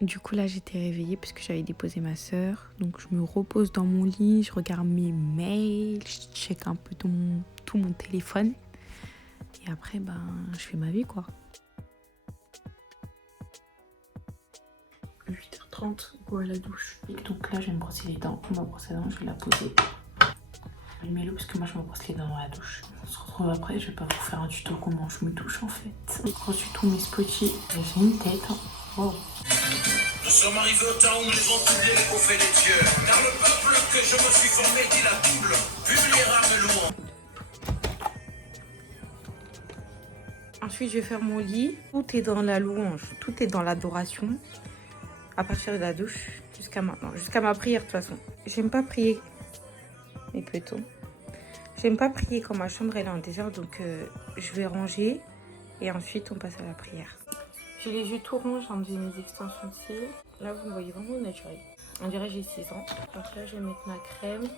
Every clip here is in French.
Du coup là j'étais réveillée parce que j'avais déposé ma soeur. Donc je me repose dans mon lit, je regarde mes mails, je check un peu tout mon téléphone. Et après je fais ma vie quoi. 8h30, go à la douche. Et donc là je vais me brosser les dents. Ma brosse à dents je vais la poser. Allumez-le parce que moi je me brosse les dents dans la douche. On se retrouve après, je vais pas vous faire un tuto comment je me douche en fait. Gros tuto mes spotty, j'ai une tête. Wow. Nous sommes arrivés au temps où nous devons troubler les bouffées des dieux. Car le peuple que je me suis formé dit la Bible publiera mes louanges. Ensuite, je vais faire mon lit. Tout est dans la louange, tout est dans l'adoration. À partir de la douche jusqu'à maintenant, jusqu'à ma prière de toute façon. J'aime pas prier, mais plutôt. J'aime pas prier quand ma chambre elle est en désordre, donc je vais ranger et ensuite on passe à la prière. J'ai les yeux tout ronds, j'ai enlevé mes extensions de cils. Là, vous me voyez vraiment naturel. On dirait que j'ai 6 ans. Donc là, je vais mettre ma crème.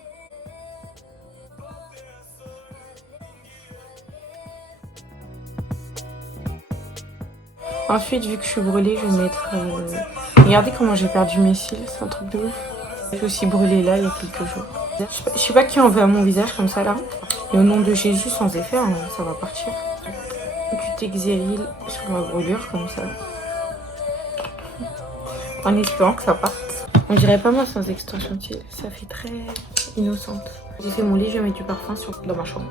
Ensuite, vu que je suis brûlée, je vais mettre... Regardez comment j'ai perdu mes cils, c'est un truc de ouf. Je suis aussi brûlée là, il y a quelques jours. Je sais pas qui en veut à mon visage comme ça là. Et au nom de Jésus, sans effet, hein, ça va partir. Du Texeril sur ma brûlure comme ça. En espérant que ça parte. On dirait pas moi sans extension de cils. Ça fait très innocente. J'ai fait mon lit, je vais mettre du parfum dans ma chambre.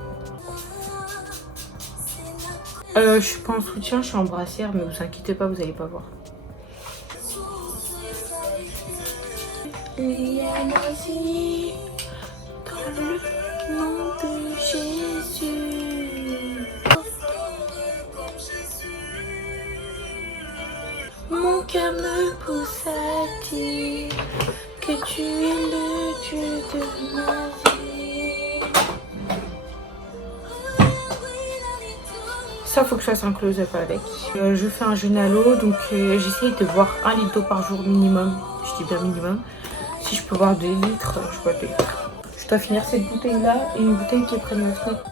Je suis pas en soutien, je suis en brassière, mais vous inquiétez pas, vous allez pas voir. Il y a magie dans le nom de Jésus. Mon cœur me pousse à dire que tu es le Dieu de ma vie. Ça, faut que je fasse un close-up avec. Je fais un jeûne à l'eau, donc j'essaye de boire 1 litre d'eau par jour minimum. Je dis bien minimum. Si je peux boire 2 litres, je bois 2 litres. Je dois finir cette bouteille-là et une bouteille qui est près de ma fenêtre.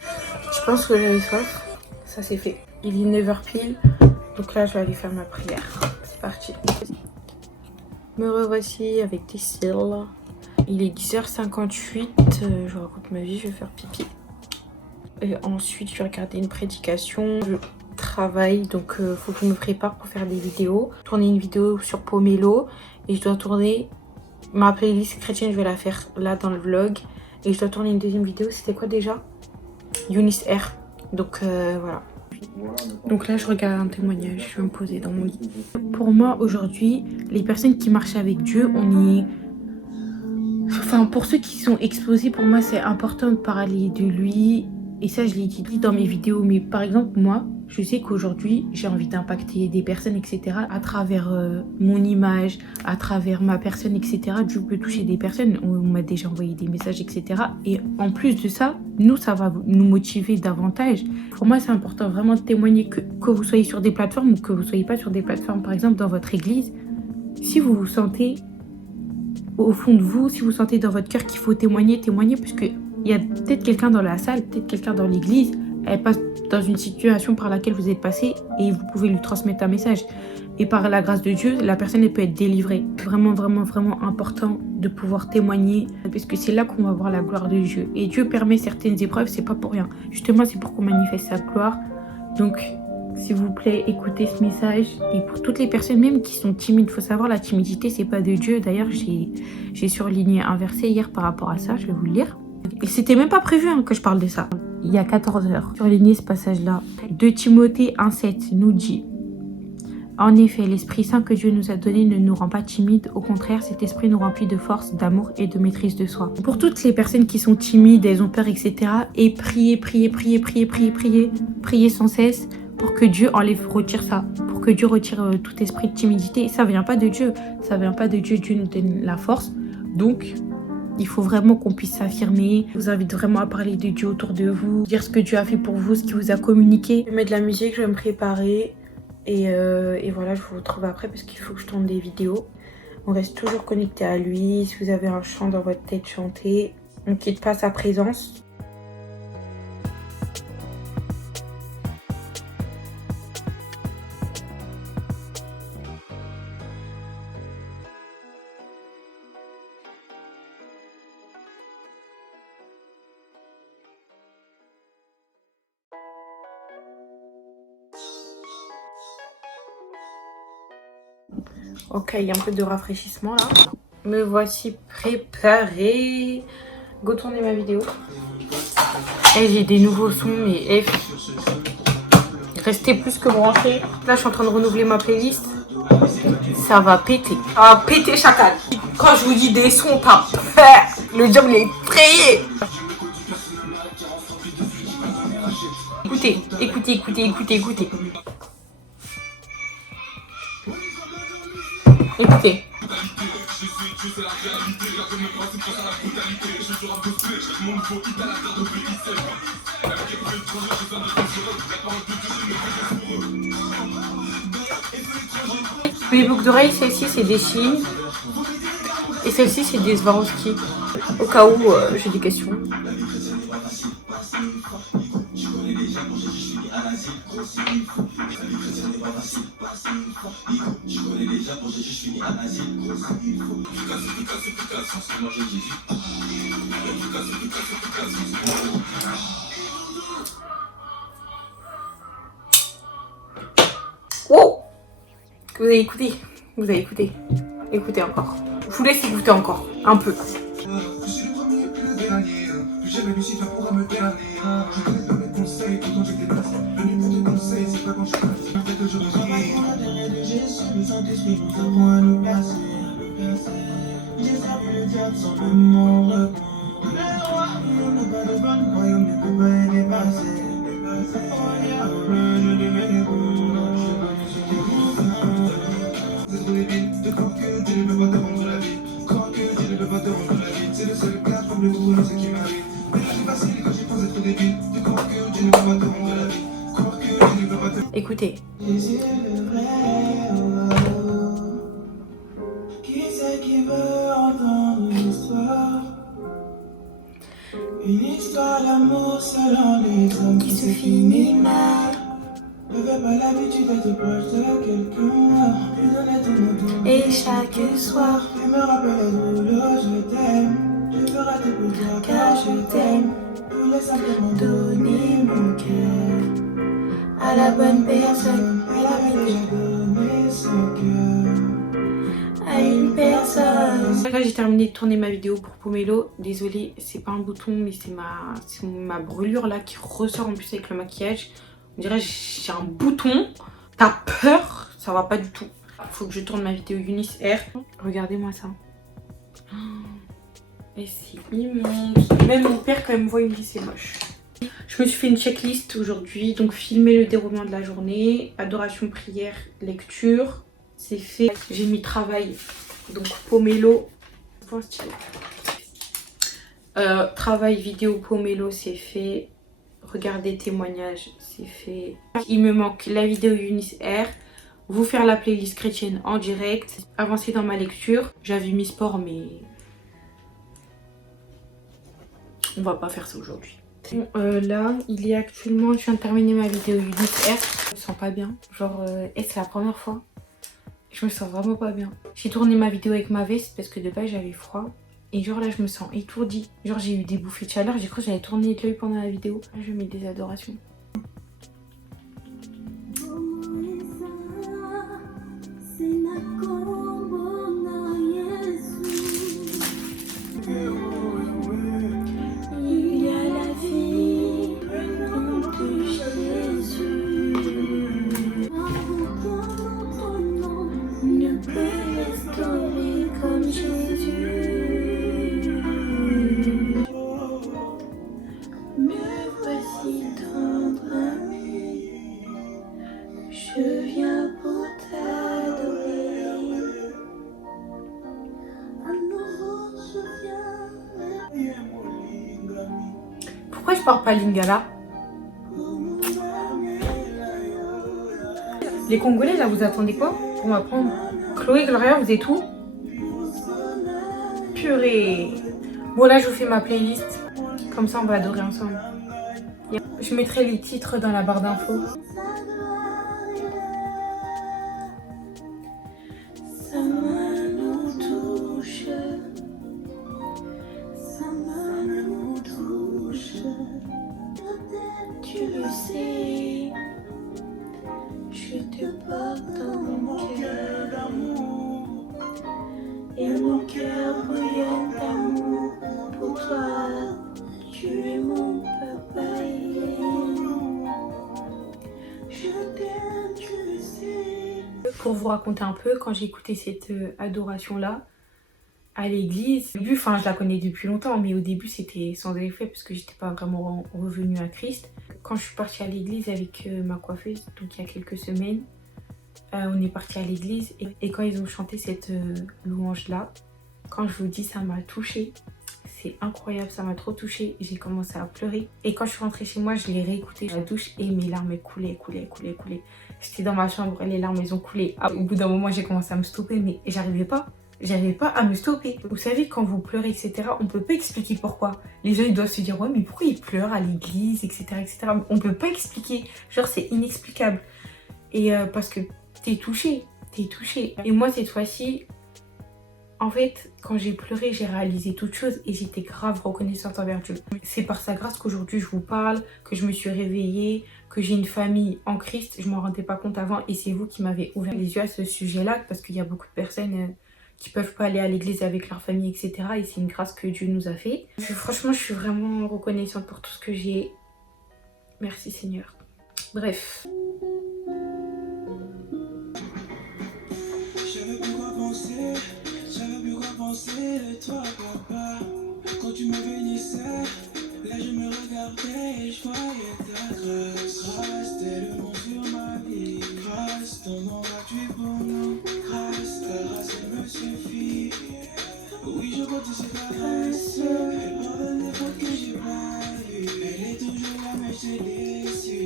Je pense que j'avais soif. Ça, c'est fait. Il est 9h pile. Donc là, je vais aller faire ma prière. C'est parti. Me revoici avec des cils. Il est 10h58. Je raconte ma vie, je vais faire pipi. Et ensuite, je vais regarder une prédication. Je travaille, donc faut que je me prépare pour faire des vidéos. Tourner une vidéo sur Pomelo. Et je dois tourner ma playlist chrétienne, je vais la faire là dans le vlog. Et je dois tourner une deuxième vidéo. C'était quoi déjà? Eunice R. Donc voilà. Donc là, je regarde un témoignage. Je vais me poser dans mon lit. Pour moi, aujourd'hui, les personnes qui marchent avec Dieu, on est... Enfin, pour ceux qui sont exposés, pour moi, c'est important de parler de lui. Et ça, je l'ai dit dans mes vidéos. Mais par exemple, moi, je sais qu'aujourd'hui, j'ai envie d'impacter des personnes, etc. À travers mon image, à travers ma personne, etc. Dieu peut toucher des personnes. On m'a déjà envoyé des messages, etc. Et en plus de ça, nous, ça va nous motiver davantage. Pour moi, c'est important vraiment de témoigner que vous soyez sur des plateformes ou que vous ne soyez pas sur des plateformes. Par exemple, dans votre église, si vous vous sentez... au fond de vous, si vous sentez dans votre cœur qu'il faut témoigner, parce qu'il y a peut-être quelqu'un dans la salle, peut-être quelqu'un dans l'église, elle passe dans une situation par laquelle vous êtes passé et vous pouvez lui transmettre un message. Et par la grâce de Dieu, la personne elle peut être délivrée. Vraiment, vraiment, vraiment important de pouvoir témoigner parce que c'est là qu'on va voir la gloire de Dieu. Et Dieu permet certaines épreuves, c'est pas pour rien. Justement, c'est pour qu'on manifeste sa gloire. Donc, s'il vous plaît, écoutez ce message. Et pour toutes les personnes même qui sont timides, il faut savoir la timidité, c'est pas de Dieu. D'ailleurs, j'ai surligné un verset hier par rapport à ça, je vais vous le lire. Et c'était même pas prévu que je parle de ça. Il y a 14 heures, surligné ce passage-là. 2 Timothée 1,7 nous dit: en effet, l'Esprit Saint que Dieu nous a donné ne nous rend pas timides. Au contraire, cet esprit nous remplit de force, d'amour et de maîtrise de soi. Pour toutes les personnes qui sont timides, elles ont peur, etc. Et priez sans cesse pour que Dieu retire ça. Pour que Dieu retire tout esprit de timidité. Ça vient pas de Dieu. Ça vient pas de Dieu. Dieu nous donne la force. Donc, il faut vraiment qu'on puisse s'affirmer. Je vous invite vraiment à parler de Dieu autour de vous. Dire ce que Dieu a fait pour vous, ce qu'il vous a communiqué. Je vais mettre de la musique, je vais me préparer. Et voilà, je vous retrouve après parce qu'il faut que je tourne des vidéos. On reste toujours connecté à lui. Si vous avez un chant dans votre tête, chantez. On ne quitte pas sa présence. Ok, il y a un peu de rafraîchissement là. Me voici préparée. Go tourner ma vidéo. Et j'ai des nouveaux sons, mais restez plus que branchés. Là, je suis en train de renouveler ma playlist. Ça va péter. Ça va péter chacal. Quand je vous dis des sons, t'as peur. Le job, il est frayé. Écoutez, écoutez, écoutez, écoutez, écoutez. Écoutez. Les boucles d'oreilles, celle-ci c'est des Shein. Et celle-ci c'est des Swarovski. Au cas où j'ai des questions. Wow! Vous avez écouté? Vous avez écouté? Écoutez encore. Je vous laisse écouter encore. Un peu. Écoutez. Qui c'est qui veut entendre une histoire? Une histoire d'amour selon les hommes qui se finit mal. Ne fais pas l'habitude d'être proche de quelqu'un. Plus honnêtement, Et chaque soir, tu me rappelles le boulot, je t'aime. Je ferai tout pour toi car je t'aime. Je voulais simplement donner mon cœur à la bonne personne. Elle avait déjà donné son cœur À une personne. Là, j'ai terminé de tourner ma vidéo pour Pomelo. Désolée, c'est pas un bouton, mais c'est ma brûlure là qui ressort en plus avec le maquillage. On dirait que j'ai un bouton. T'as peur? Ça va pas du tout. Faut que je tourne ma vidéo Eunice Air. Regardez-moi ça. Et c'est immense. Même mon père, quand il me voit, il me dit c'est moche. Je me suis fait une checklist aujourd'hui. Donc, filmer le déroulement de la journée. Adoration, prière, lecture. C'est fait. J'ai mis travail. Donc, Pomelo. Travail vidéo Pomelo, c'est fait. Regarder témoignages, c'est fait. Il me manque la vidéo Eunice Air. Vous faire la playlist chrétienne en direct. Avancer dans ma lecture. J'avais mis sport, mais on va pas faire ça aujourd'hui. Bon, là, il est actuellement... Je viens de terminer ma vidéo Eunice Air. Je me sens pas bien. Genre, c'est la première fois. Je me sens vraiment pas bien. J'ai tourné ma vidéo avec ma veste parce que de base, j'avais froid. Et genre là, je me sens étourdie. Genre, j'ai eu des bouffées de chaleur. J'ai cru que j'allais tourner l'œil pendant la vidéo. Là, je mets des adorations. Il y a la vie de Jésus. Aucun nom ne peut restaurer comme Jésus. Me voici tendre ami. Je viens pour t'adorer. À nouveau je viens. Pourquoi je parle pas lingala? Les Congolais là, vous attendez quoi pour m'apprendre? Chloé, Gloria, vous êtes où? Purée. Bon là, je vous fais ma playlist. Comme ça, on va adorer ensemble. Je mettrai les titres dans la barre d'infos. Sa main nous touche. Sa main nous touche. Tu le sais. Je te porte dans mon cœur. pour vous raconter un peu, quand j'ai écouté cette adoration-là à l'église, au début, enfin je la connais depuis longtemps, mais au début c'était sans effet parce que j'étais pas vraiment revenue à Christ. Quand je suis partie à l'église avec ma coiffeuse, donc il y a quelques semaines, on est parti à l'église et quand ils ont chanté cette louange-là, quand je vous dis ça m'a touchée, c'est incroyable, ça m'a trop touchée, j'ai commencé à pleurer. Et quand je suis rentrée chez moi, je l'ai réécouté à la douche et mes larmes elles coulaient. J'étais dans ma chambre et les larmes elles ont coulé. Au bout d'un moment, j'ai commencé à me stopper, mais j'arrivais pas à me stopper. Vous savez, quand vous pleurez, etc., on peut pas expliquer pourquoi. Les gens, ils doivent se dire, ouais, mais pourquoi ils pleurent à l'église, etc. On peut pas expliquer. Genre, c'est inexplicable. Et parce que t'es touché. Et moi, cette fois-ci, en fait, quand j'ai pleuré, j'ai réalisé toute chose et j'étais grave reconnaissante envers Dieu. C'est par sa grâce qu'aujourd'hui, je vous parle, que je me suis réveillée, que j'ai une famille en Christ. Je m'en rendais pas compte avant et c'est vous qui m'avez ouvert les yeux à ce sujet-là parce qu'il y a beaucoup de personnes qui peuvent pas aller à l'église avec leur famille, etc. Et c'est une grâce que Dieu nous a fait. Franchement, je suis vraiment reconnaissante pour tout ce que j'ai. Merci Seigneur. Bref. J'avais pu penser de toi, papa. Quand tu me bénissais, là je me regardais et je voyais ta grâce. Grâce, t'es le nom sur ma vie. Grâce, ton nom gratuit pour nous. Grâce, ta grâce elle me suffit. Oui, je compte sur ta grâce. Elle pardonne les fautes que j'ai pas vues. Elle est toujours là, mais je t'ai déçu.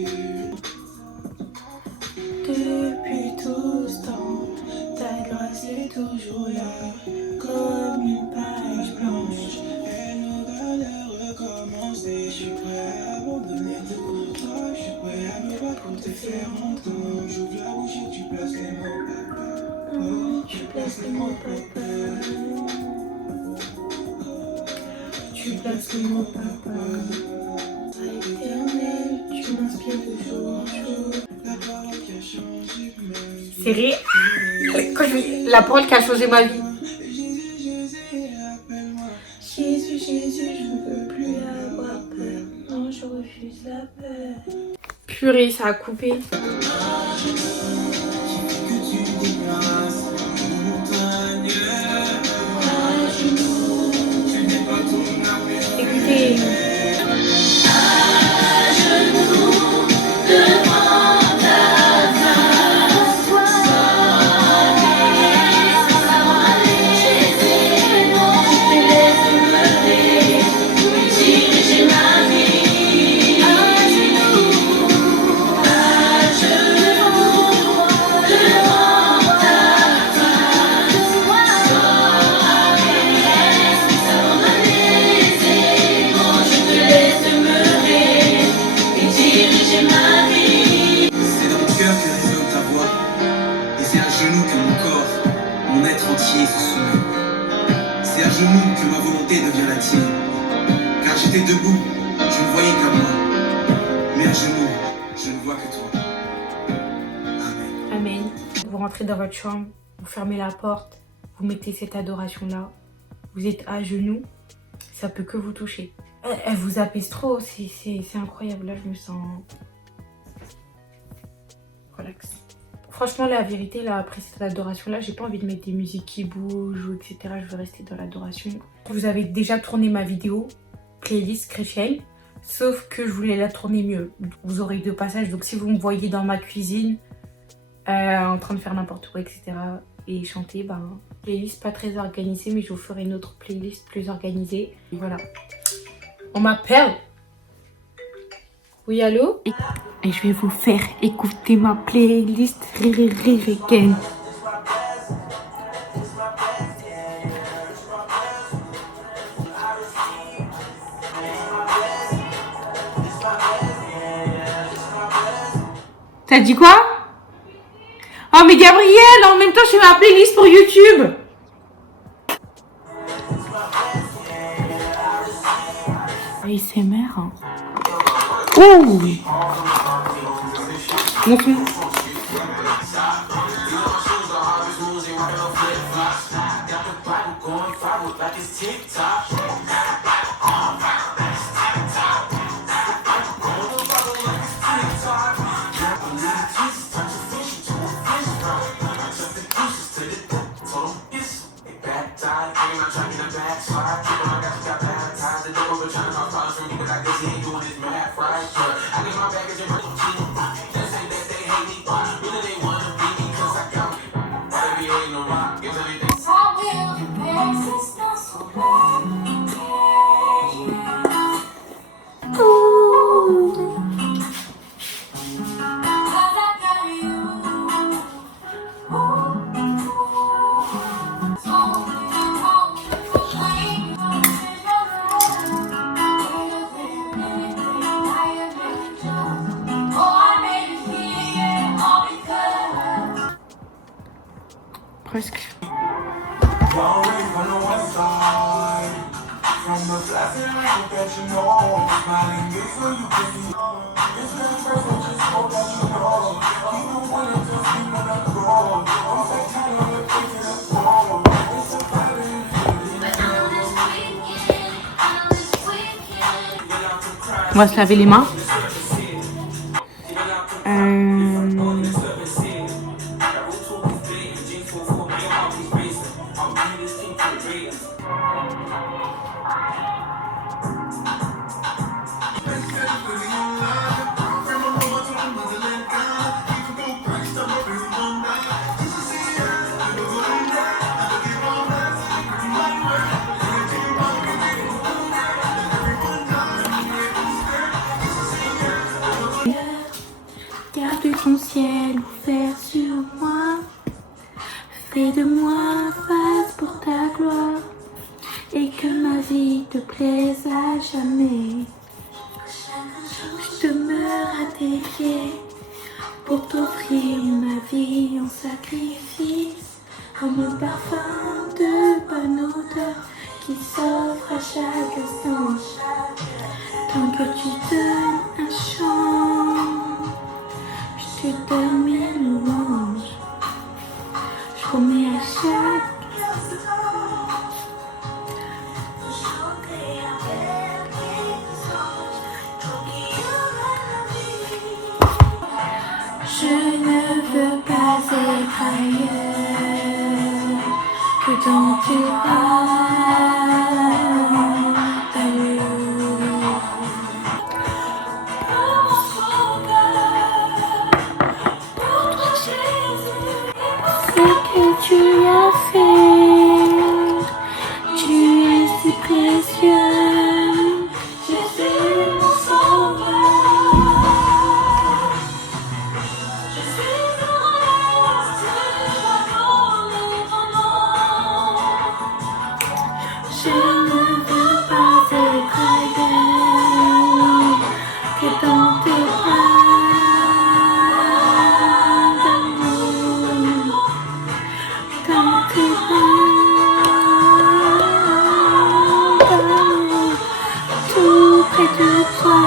Depuis tout ce temps, ta grâce est toujours là, comme une page blanche. Elle nous donne de recommencer. Je suis prêt à abandonner tout pour toi. Je suis prêt à me battre pour te faire entendre. J'ouvre la bouche et tu places les mots, papa. Oh, tu places les mots, papa. Tu places les mots, papa. Éternel, tu m'inspires de jour en jour. La parole qui a changé ma vie. C'est réel. La parole qui a changé ma vie. Jésus, Jésus, appelle-moi. Jésus, Jésus, je ne veux plus avoir peur. Non, je refuse la peur. Purée, ça a coupé. Que tu déplaces la montagne. Tu n'es pas ton appel. Écoutez. C'est à genoux que ma volonté devient la tienne. Car j'étais debout, je ne voyais qu'à moi. Mais à genoux, je ne vois que toi. Amen. Amen. Vous rentrez dans votre chambre, vous fermez la porte, vous mettez cette adoration-là, vous êtes à genoux, ça peut que vous toucher. Elle vous apaise trop, c'est incroyable. Là, je me sens relax. Franchement, la vérité, là, après cette adoration-là, j'ai pas envie de mettre des musiques qui bougent ou etc. Je veux rester dans l'adoration. Vous avez déjà tourné ma vidéo, playlist chrétienne, sauf que je voulais la tourner mieux. Vous aurez deux passages, donc si vous me voyez dans ma cuisine, en train de faire n'importe quoi, etc. et chanter, ben, playlist pas très organisée, mais je vous ferai une autre playlist plus organisée. Et voilà. On m'appelle. Oui, allô? Et je vais vous faire écouter ma playlist Ririken. T'as dit quoi? Oh mais Gabriel, en même temps je fais ma playlist pour YouTube. ASMR hein. Oh mon son. presque. On va se laver les mains. Garde ton ciel ouvert sur moi. Fais de moi face pour ta gloire. Et que ma vie te plaise à jamais. Je demeure à tes pieds pour t'offrir ma vie en sacrifice. Comme un parfum de bonne odeur qui s'offre à chaque instant. Tant que tu donnes un chant, je te donne mes louanges. Je promets à chaque je ne veux pas être ailleurs que dans tes bras. Ce que tu as fait, tu es si précieux. Jésus, mon sauveur. Je ne veux pas être ailleurs que dans tes bras d'amour, dans tes bras d'amour, tout près de toi,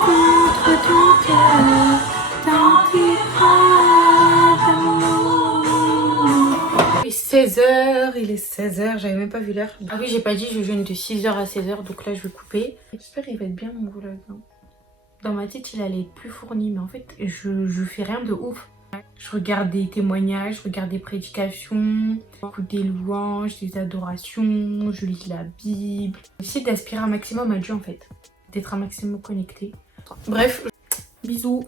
contre ton cœur, dans tes bras d'amour. Il est 16h, j'avais même pas vu l'heure. Ah oui, j'ai pas dit, je jeûne de 6h à 16h, donc là je vais couper. J'espère qu'il va être bien mon vlog. Dans ma tête, il allait être plus fourni, mais en fait, je fais rien de ouf. Je regarde des témoignages, je regarde des prédications, j'écoute des louanges, des adorations, je lis la Bible. J'essaie d'aspirer un maximum à Dieu en fait, d'être un maximum connecté. Bref, bisous.